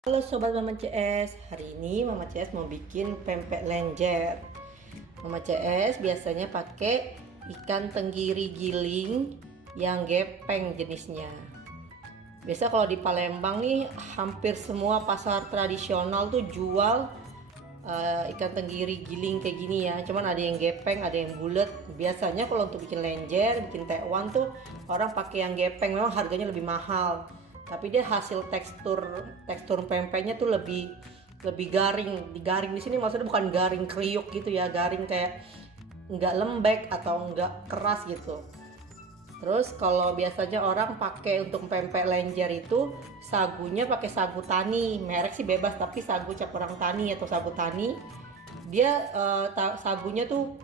Halo Sobat Mama CS, hari ini Mama CS mau bikin pempek lenjer. Mama CS biasanya pakai ikan tenggiri giling yang gepeng jenisnya. Biasa kalau di Palembang nih hampir semua pasar tradisional tuh jual ikan tenggiri giling kayak gini ya. Cuman ada yang gepeng, ada yang bulat. Biasanya kalau untuk bikin lenjer, bikin tekwan tuh orang pakai yang gepeng, memang harganya lebih mahal. Tapi dia hasil tekstur pempeknya tuh lebih garing. Digaring di sini maksudnya bukan garing kriuk gitu ya, garing kayak nggak lembek atau nggak keras gitu. Terus kalau biasanya orang pakai untuk pempek lenjer itu sagunya pakai sagu tani, merek sih bebas tapi sagu cap orang tani atau sagu tani. Dia sagunya tuh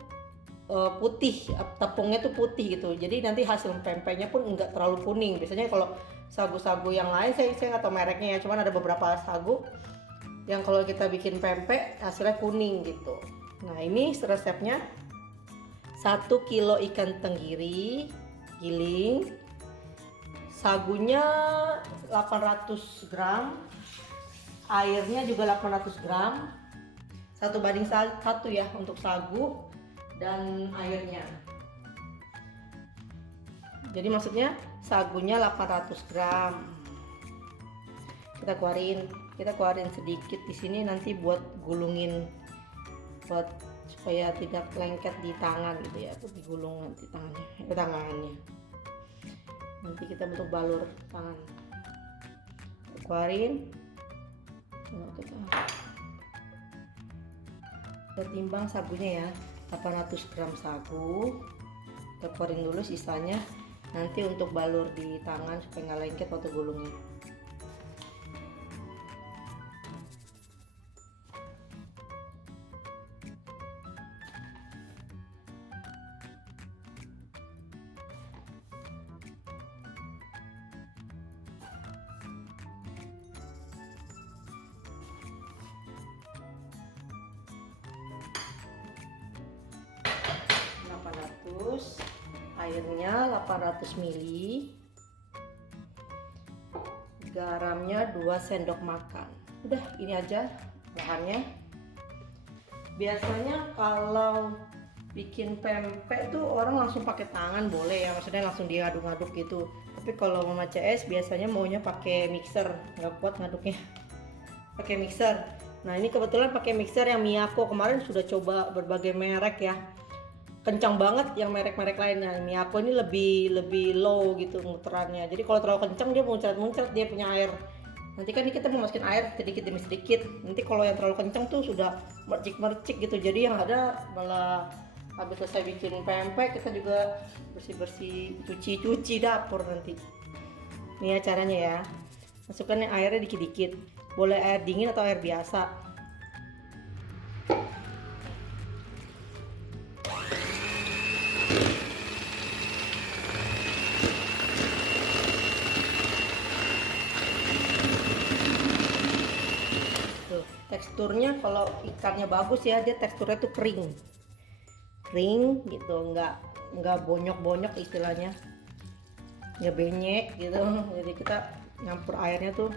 putih, tepungnya tuh putih gitu. Jadi nanti hasil pempeknya pun nggak terlalu kuning. Biasanya kalau sagu-sagu yang lain saya nggak tahu mereknya ya, cuman ada beberapa sagu yang kalau kita bikin pempek hasilnya kuning gitu. Nah ini resepnya: 1 kilo ikan tenggiri giling, sagunya 800 gram, airnya juga 800 gram, 1:1 ya untuk sagu dan airnya. Jadi maksudnya sagunya 800 gram. Kita keluarin sedikit di sini nanti buat gulungin, buat supaya tidak lengket di tangan gitu ya, atau digulung nanti tangannya. Nanti kita bentuk balur tangan. Kita keluarin. Kita timbang sagunya ya, 800 gram sagu. Kita keluarin dulu sisanya nanti untuk balur di tangan supaya nggak lengket waktu gulungnya. Airnya 800 ml, garamnya 2 sendok makan. Udah ini aja bahannya. Biasanya kalau bikin pempek tuh orang langsung pakai tangan boleh ya, maksudnya langsung diaduk-aduk gitu. Tapi kalau Mama CS biasanya maunya pakai mixer, nggak kuat ngaduknya. Pakai mixer. Nah ini kebetulan pakai mixer yang Miyako. Kemarin sudah coba berbagai merek ya, kencang banget yang merek-merek lainnya. Miyako ini lebih low gitu muterannya. Jadi kalau terlalu kencang dia muncrat-muncrat, dia punya air. Nanti kan kita mau masukin air sedikit demi sedikit. Nanti kalau yang terlalu kencang tuh sudah mercik-mercik gitu. Jadi yang ada malah habis selesai bikin pempek kita juga bersih-bersih, cuci dapur nanti. Ini ya caranya ya. Masukkan airnya dikit-dikit. Boleh air dingin atau air biasa. Teksturnya kalau ikannya bagus ya, dia teksturnya tuh kering gitu, nggak bonyok istilahnya, nggak benyek gitu. Jadi kita nyampur airnya tuh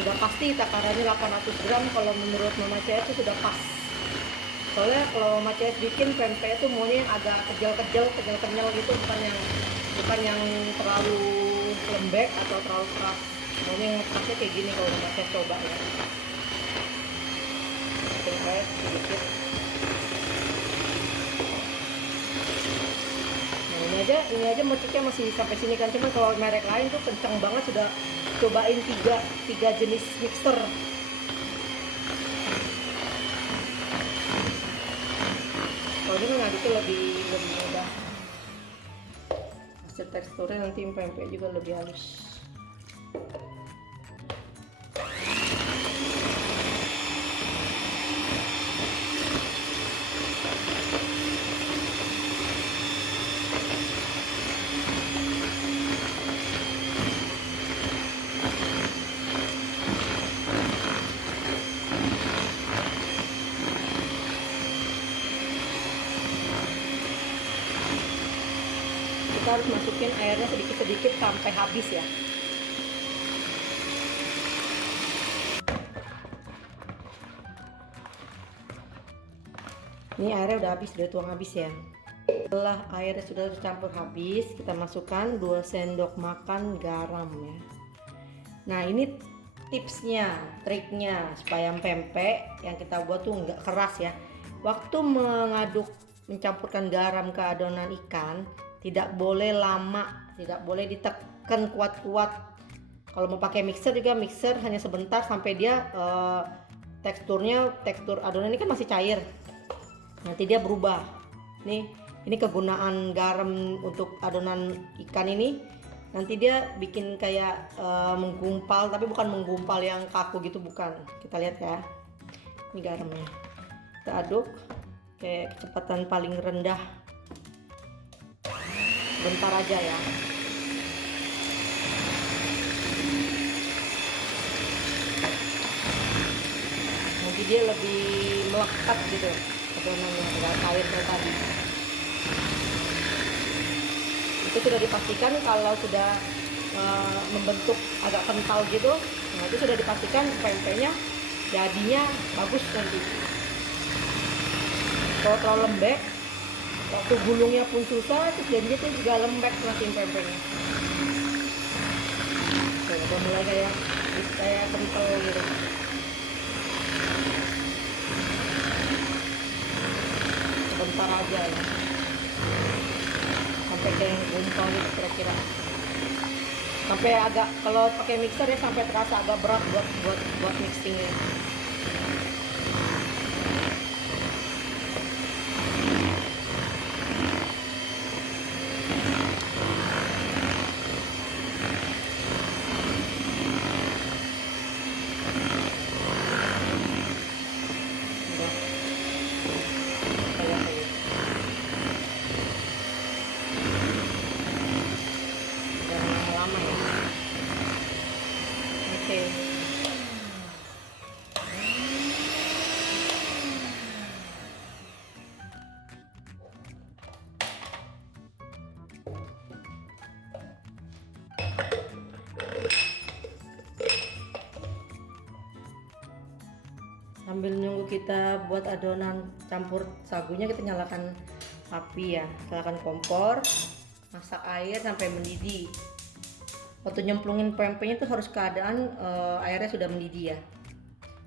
sudah pasti takarannya 800 gram. Kalau menurut Mama CS itu sudah pas, soalnya kalau Mama CS bikin pempek itu maunya yang agak kenyal gitu, bukan yang terlalu lembek atau terlalu keras. Maunya yang pasnya kayak gini kalau Mama CS coba ya. Air sedikit. Nah ini aja merciknya masih sampai sini kan, cuman kalau merek lain tuh kencang banget. Sudah cobain tiga jenis mixer. Kalau ini ngaduknya lebih mudah. Hasil teksturnya nanti pempek juga lebih halus. Kita harus masukin airnya sedikit-sedikit sampai habis ya. Ini airnya udah habis, udah tuang habis ya. Setelah airnya sudah tercampur habis, kita masukkan 2 sendok makan garam ya. Nah ini tipsnya, triknya supaya pempek yang kita buat tuh nggak keras ya. Waktu mencampurkan garam ke adonan ikan, tidak boleh lama, tidak boleh ditekan kuat-kuat. Kalau mau pakai mixer juga mixer hanya sebentar sampai dia tekstur adonan ini kan masih cair. Nanti dia berubah. Ini kegunaan garam untuk adonan ikan ini. Nanti dia bikin kayak menggumpal, tapi bukan menggumpal yang kaku gitu, bukan. Kita lihat ya. Ini garamnya. Kita aduk kayak kecepatan paling rendah. Bentar aja ya. Nanti dia lebih melekat gitu adonannya, nggak cair kayak tadi. Itu sudah dipastikan kalau sudah membentuk agak kental gitu, nah itu sudah dipastikan pempeknya jadinya bagus nanti. Kalau terlalu lembek, waktu gulungnya pun susah, terus jadinya tuh juga lembek nanti pempeknya. Tuh, udah mulai kayak kental gitu. Sebentar aja ya, sampai kayak gumpal gitu kira-kira. Sampai agak, kalau pakai mixer ya sampai terasa agak berat buat mixingnya. Oke. Sambil nunggu kita buat adonan campur sagunya, kita nyalakan api ya, nyalakan kompor, masak air sampai mendidih. Waktu nyemplungin pempeknya tuh harus keadaan airnya sudah mendidih ya.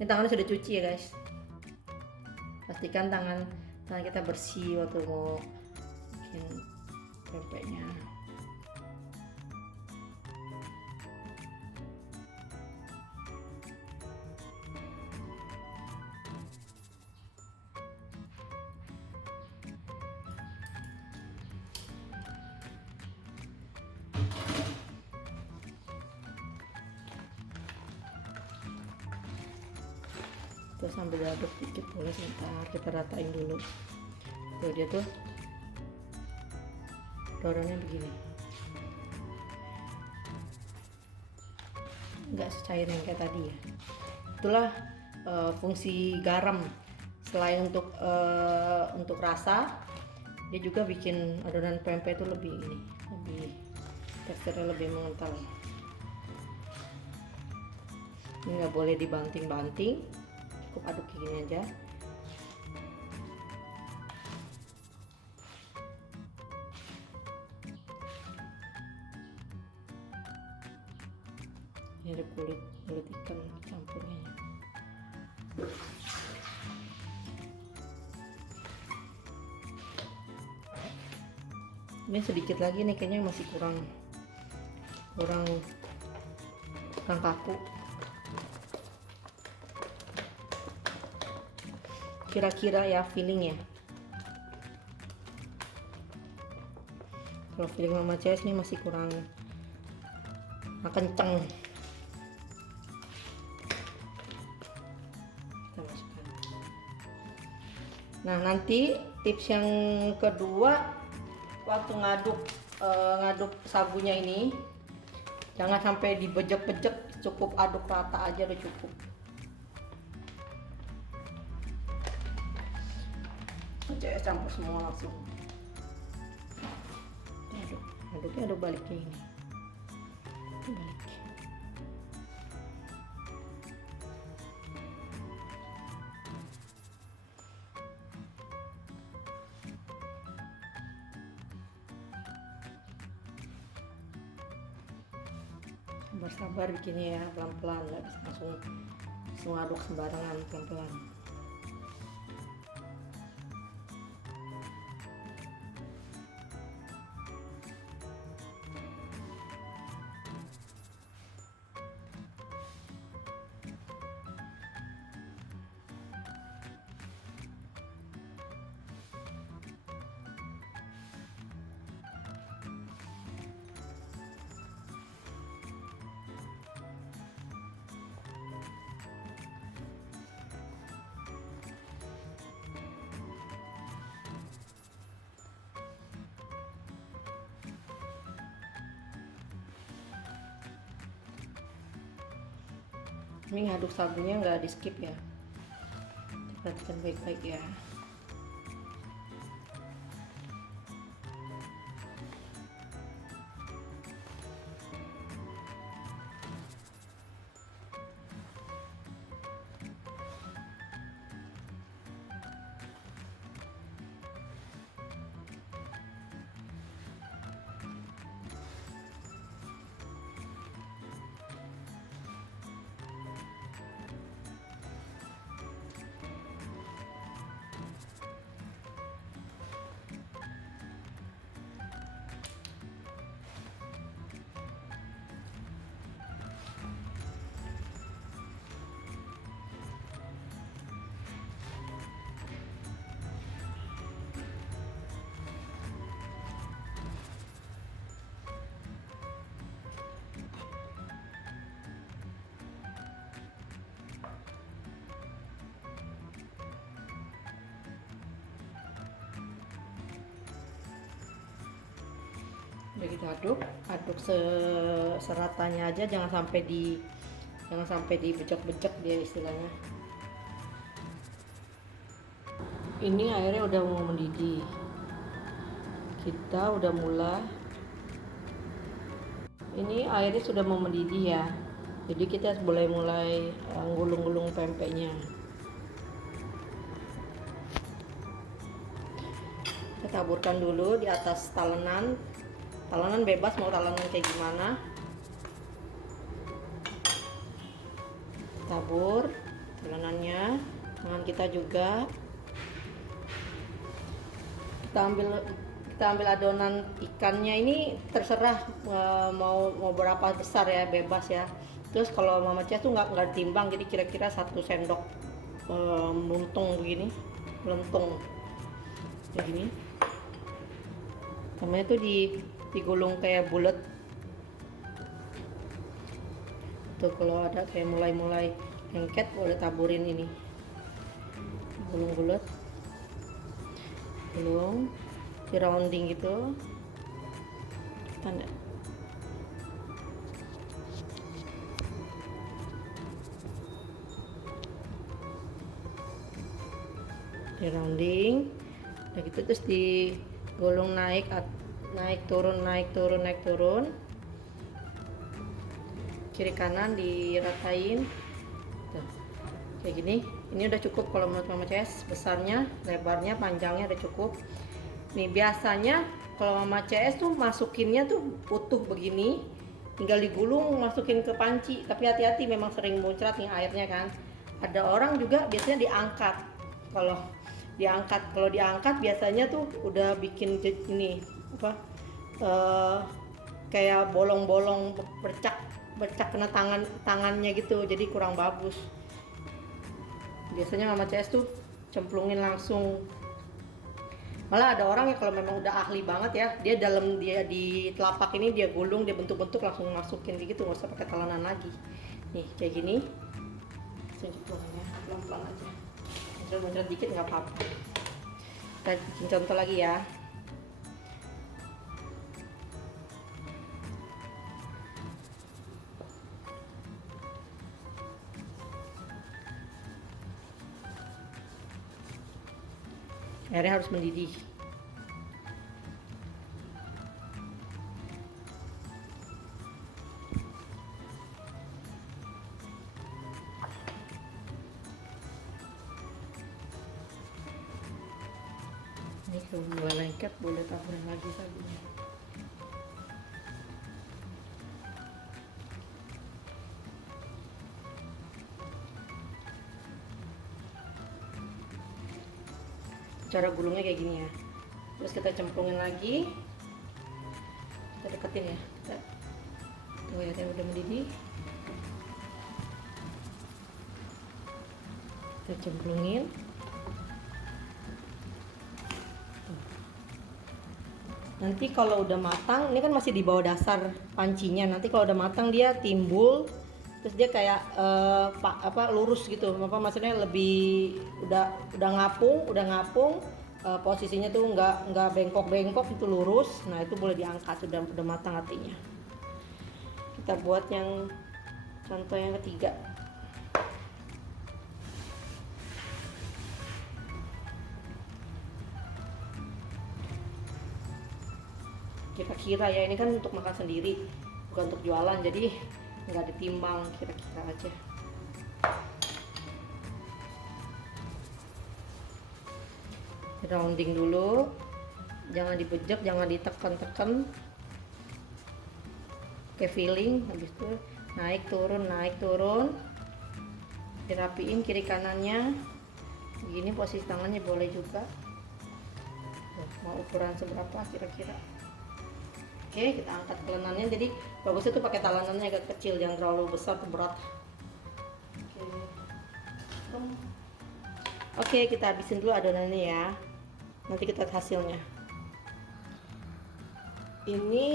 Ini tangannya sudah cuci ya guys. Pastikan tangan kita bersih waktu mau bikin pempeknya. Terus sambil diaduk dikit boleh, sebentar kita ratain dulu. Tuh dia tuh dorongnya begini, nggak secair yang kayak tadi ya. Itulah fungsi garam. Selain untuk rasa, dia juga bikin adonan pempek itu lebih teksturnya lebih mengental. Ini nggak boleh dibanting-banting, cukup aduk kayak gini aja. Ini ada kulit ikan campurnya ya. Ini sedikit lagi nih, kayaknya masih kurang kaku. Kira-kira ya feeling ya. Kalau feeling Mama CS ini masih kurang kenceng. Kita masukkan. Nah nanti tips yang kedua, waktu ngaduk sagunya ini jangan sampai dibejek-bejek, cukup aduk rata aja udah cukup. Campur semua langsung. Aduknya aduk baliknya ini. Balik. sabar-sabar bikinnya ya, pelan-pelan, nggak bisa langsung aduk sembarangan, pelan-pelan. Ini ngaduk sagunya nggak di skip ya, perhatikan baik-baik ya. Udah kita aduk seratanya aja, jangan sampai dibecek-becek dia istilahnya. Ini airnya udah mau mendidih, kita udah mulai, ini airnya sudah mau mendidih ya, jadi kita boleh mulai gulung-gulung pempeknya. Kita taburkan dulu di atas talenan bebas, mau talenan kayak gimana, tabur talenannya. Tangan kita juga kita ambil adonan ikannya, ini terserah mau berapa besar ya, bebas ya. Terus kalau Mama Cia tuh nggak ditimbang, jadi kira-kira 1 sendok meluntung begini, meluntung kayak gini. Namanya tuh digulung kayak bulat tuh. Kalau ada kayak mulai lengket, boleh taburin ini, gulung bulat, gulung di rounding gitu, tanda di rounding. Nah gitu, terus digulung naik turun, kiri kanan diratain tuh, kayak gini. Ini udah cukup kalau menurut Mama CS, besarnya, lebarnya, panjangnya udah cukup. Nih biasanya kalau Mama CS tuh masukinnya tuh utuh begini, tinggal digulung masukin ke panci, tapi hati-hati memang sering muncrat nih airnya kan. Ada orang juga biasanya diangkat. Kalau diangkat biasanya tuh udah bikin ini apa, kayak bolong-bolong, bercak kena tangannya gitu, jadi kurang bagus. Biasanya Mama CS tuh cemplungin langsung. Malah ada orang yang kalau memang udah ahli banget ya, dia di telapak ini dia gulung, dia bentuk-bentuk langsung masukin kayak gitu, nggak usah pakai talenan lagi. Nih kayak gini, cemplungnya pelan-pelan aja, muncrat dikit nggak apa-apa. Kita bikin contoh lagi ya. Airnya harus mendidih. Ini kalau mulai lengket boleh taburin lagi sagunya. cara gulungnya kayak gini ya. Terus kita cemplungin lagi, kita deketin ya, kita tunggu ya, yang udah mendidih, kita cemplungin. Nanti kalau udah matang, ini kan masih di bawah dasar pancinya. Nanti kalau udah matang dia timbul, terus dia kayak lurus gitu. Maksudnya lebih udah ngapung, posisinya tuh nggak bengkok-bengkok, itu lurus. Nah itu boleh diangkat, udah matang artinya. Kita buat yang contoh yang ketiga. Kira-kira ya, ini kan untuk makan sendiri, bukan untuk jualan, jadi nggak ditimbang, kira-kira aja. Rounding dulu, jangan dibejek, jangan ditekan-tekan, kayak filling. Habis itu naik turun, dirapiin kiri kanannya. Begini posisi tangannya boleh juga, mau ukuran seberapa kira-kira. Oke, kita angkat telanannya. Jadi bagusnya tuh pakai telanannya agak kecil, jangan terlalu besar atau berat. Oke, kita habisin dulu adonannya ya. Nanti kita lihat hasilnya. Ini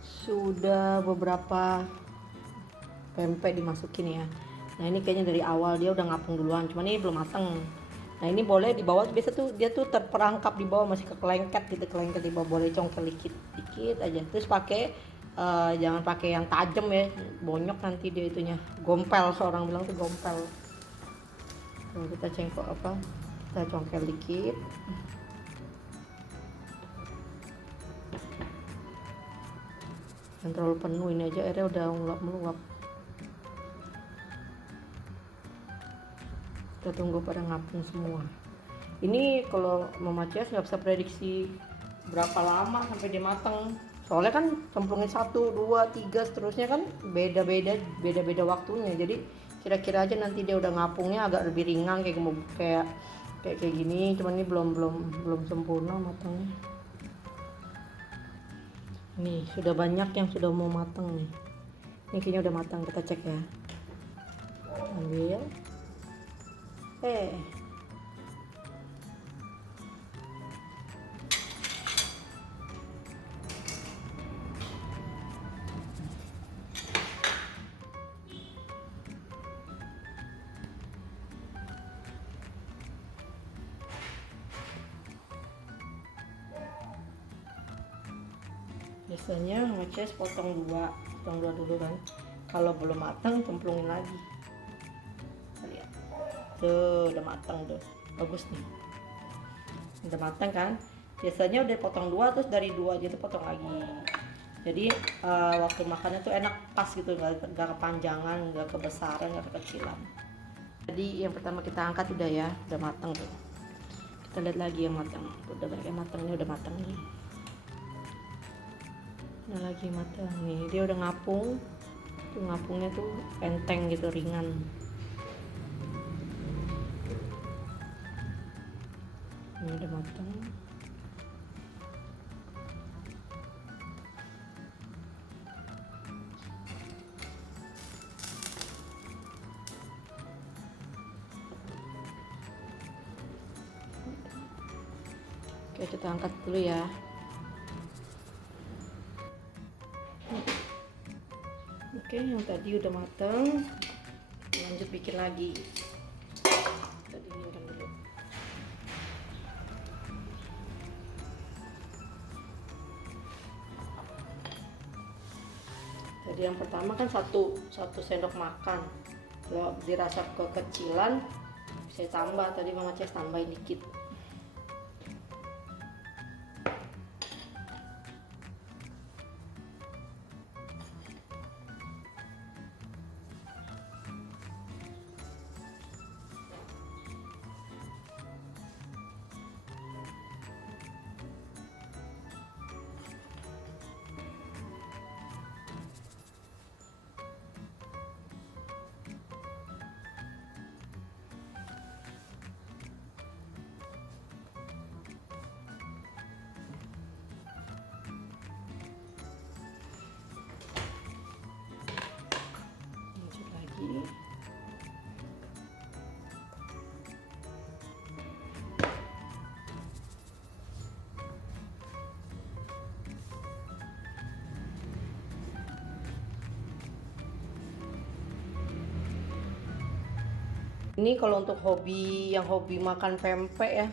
sudah beberapa pempek dimasukin ya. Nah ini kayaknya dari awal dia udah ngapung duluan, cuman ini belum matang. Nah ini boleh di bawah, biasa tuh dia tuh terperangkap di bawah, masih kelengket gitu, kelengket di bawah, boleh congkel dikit aja. Terus pakai jangan pakai yang tajam ya, bonyok nanti dia itunya, gompel, seorang bilang tuh gompel. Tuh, kita kita congkel dikit. Jangan terlalu penuh, ini aja airnya udah meluap. Kita tunggu pada ngapung semua. Ini kalau Mama Cs nggak bisa prediksi berapa lama sampai dia matang, soalnya kan cemplungin 1, 2, 3 seterusnya kan beda-beda waktunya. Jadi kira-kira aja nanti dia udah ngapungnya agak lebih ringan kayak gini, cuman ini belum sempurna matangnya. Nih sudah banyak yang sudah mau matang nih. Ini kayaknya udah matang, kita cek ya. Ambil. Biasanya ngeces potong dua dulu kan. Kalau belum matang cemplungin lagi. Lihat. Tuh udah matang tuh. Bagus nih. Udah matang kan? Biasanya udah potong 2, terus dari 2 aja tuh potong lagi. Jadi waktu makannya tuh enak pas gitu, nggak kepanjangan, nggak kebesaran, nggak kekecilan. Jadi yang pertama kita angkat udah ya, udah matang tuh. Kita lihat lagi yang matang. Udah banyak yang matang, ini udah matang nih. Nah lagi matang nih, dia udah ngapung. Tuh ngapungnya tuh enteng gitu, ringan. Ini udah matang. Oke, kita angkat dulu ya. Oke, yang tadi udah matang, lanjut bikin lagi. Kita dinginkan dulu. Jadi yang pertama kan satu sendok makan. Kalau dirasa kekecilan bisa tambah, tadi Mama Cs tambahin dikit. Ini kalau untuk yang hobi makan pempek ya,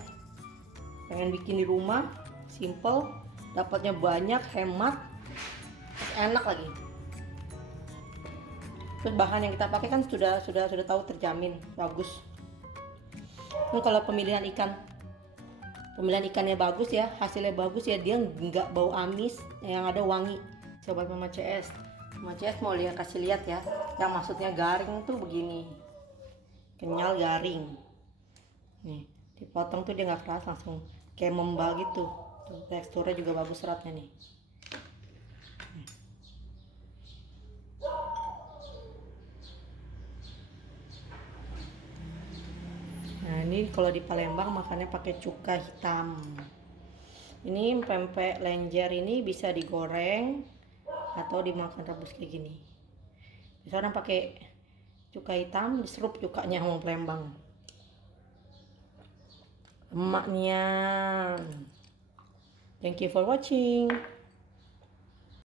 pengen bikin di rumah, simple, dapatnya banyak, hemat, enak lagi. Terus bahan yang kita pakai kan sudah tahu, terjamin bagus. Ini kalau pemilihan ikannya bagus ya, hasilnya bagus ya, dia nggak bau amis, yang ada wangi. Sobat Mama CS, Mama CS mau kasih lihat ya, yang maksudnya garing tuh begini, kenyal garing. Nih dipotong tuh dia nggak keras, langsung kayak membal gitu. Tuh, teksturnya juga bagus, seratnya nih. Nah ini kalau di Palembang makannya pakai cuka hitam. Ini pempek lenjer ini bisa digoreng atau dimakan rebus kayak gini. Bisa orang pakai cuka hitam, diserup cukanya sama Palembang. Emaknya. Thank you for watching.